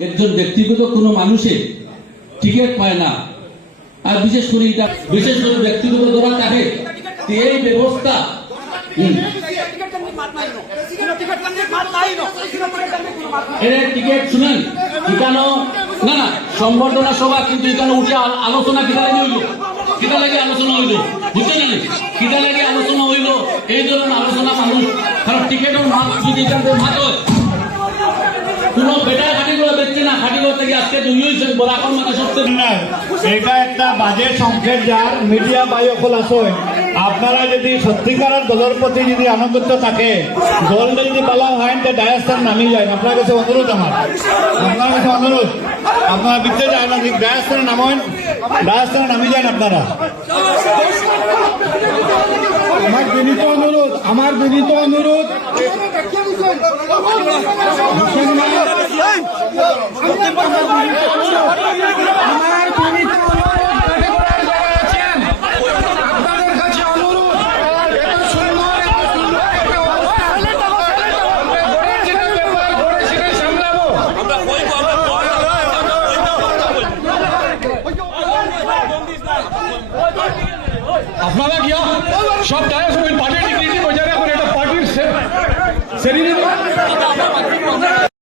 একজন ব্যক্তিগত কোনো মানুষে টিকিট পায় না। আর বিশেষ করে এটা বিশেষ করে ব্যক্তিগত ধরা থাকে এই ব্যবস্থা হুম, এর টিকিট শুনেন এখানে না না সংবর্ধনা সভা কিন্তু এখানে উঠে আলোচনা লাগে হইল। লাগে আলোচনা হইল বুঝছেন না কিতা লাগে আলোচনা হইল এই ধরনের আলোচনা মানুষ কারণ টিকিটের মাছ যদি এখান থেকে মাছ হয় খাটিগুলো দেখছে না খাটিগুলো থেকে আজকে দুই হয়েছে বরাকর মাথা সবচেয়ে না, এটা একটা বাজে সংকেত যার মিডিয়া বায়ুকল আছে আপনারা যদি সত্যিকারের দলের প্রতি যদি আনুগত্য থাকে দল যদি পালা হয় তো ডায়াস্তান নামি যায়। আপনার কাছে অনুরোধ আমার আপনার কাছে অনুরোধ আপনারা বিদ্যে যায় না ডায়াস্তানে নামেন ডায়াস্তানে নামি যান আপনারা? আমার বিনীত অনুরোধ আমার বিনীত অনুরোধ আপনারা গিয়া সব দায় পার্টির ডিগ্রিটি বজায় রাখুন এটা পার্টির সেরিমনি